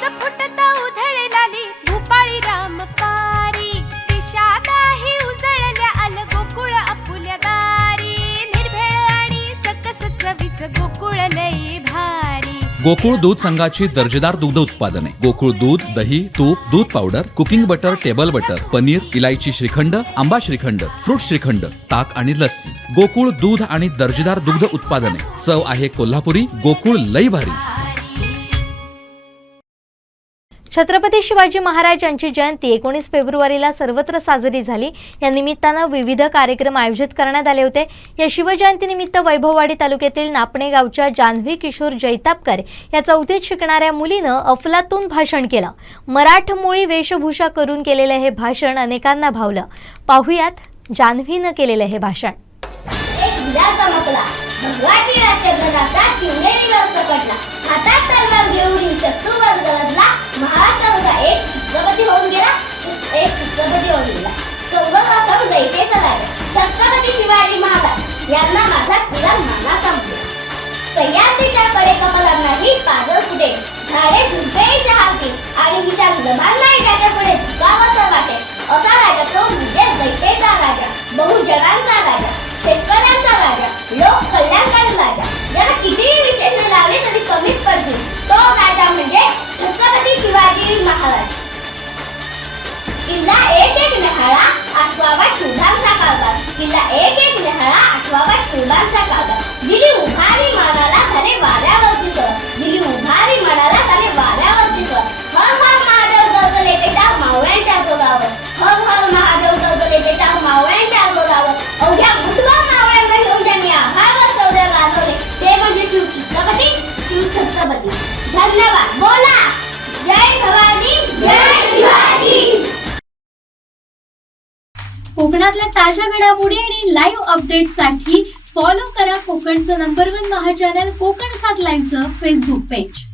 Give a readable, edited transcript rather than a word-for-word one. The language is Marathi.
केस फुटता उधळलाली भूपाळी रामपारी दिशादाही उजळल्या आल गोकुळ आपुल्या दारी निर्भेळ आणि सकस चवीच गोकुळ लई भारी। गोकुळ दूध संघाची दर्जेदार दुग्ध उत्पादने गोकुळ दूध, दही, तूप, दूध powder, cooking butter, table butter, paneer, इलायची श्रीखंड, आंबा श्रीखंड, फ्रूट श्रीखंड, ताक आणि लस्सी। गोकुळ दूध आणि दर्जेदार दुग्ध उत्पादने, चव आहे कोल्हापुरी, गोकुळ लई भारी। छत्रपती शिवाजी महाराज यांची जयंती 19 फेब्रुवारीला सर्वत्र साजरी झाली। या निमित्ताने विविध कार्यक्रम आयोजित करण्यात आले होते। या शिवजयंतीनिमित्त वैभववाडी तालुक्यातील नापणे गावच्या जान्हवी किशोर जैतापकर या 4थीत शिकणाऱ्या मुलीनं अफलातून भाषण केलं। मराठमोळी वेशभूषा करून केलेले हे भाषण अनेकांना भावलं। पाहुयात जान्हवीनं केलेले हे भाषण। एक हिरा चमकला, भगवाटी राजचंद्राचा शिवनेरी वर पकडला, हातात तलवार घेऊन शत्रूवर गरजला, महाराष्ट्राचा एक छत्रपती होऊन गेला, एक छत्रपती होऊन गेला। सर्वप्रथम दैतेचा राजा छत्रपती शिवाजी महाराज यांना माझा खरा मानाचा मुलगा। सह्याद्रीच्या कडे कपालांनाही पाजर फुटेल, झाडे झुडपे शहारतील आणि विशाल ब्रह्मांडही त्याच्या पुढे झुकावंसं वाटेल, असा राजा तो म्हणजे दैतेचा राजा, बहुजनांचा राजा, शेतकऱ्यांचा राजा, लोक कल्याणकारी राजा, ज्याला कितीही विशेषण लावले तरी कमीच पडतील, तो राजा म्हणजे छत्रपती शिवाजी महाराज। किल्ला एक एक न्याहाळा, आठवावा शिवबांचा कारभार, किल्ला एक एक न्याहाळा, आठवावा शिवबांचा कारभार। दिली उभारी मानाला झाले वाऱ्यावरती सर, दिली उभारी मानाला झाले वाऱ्यावरती सर। हर हर महादेव गरजले त्याच्या मावळ्यांच्या जोरावर, हर हर महादेव गरजले त्याच्या मावळ्यांच्या जोरावर। अवघ्या मुठभर मावळ्यांना घेऊन ज्यांनी आभाळभर शौर्य गाजवले ते म्हणजे शिव छत्रपती, शिव छत्रपती। धन्यवाद। बोला जय भवानी, जय शिवाजी। कोकणातल्या ताज्या घडामोडी आणि लाईव्ह अपडेट्ससाठी फॉलो करा कोकणचं नंबर 1 महा चॅनल कोकण 7 लाईव्हचं फेसबुक पेज।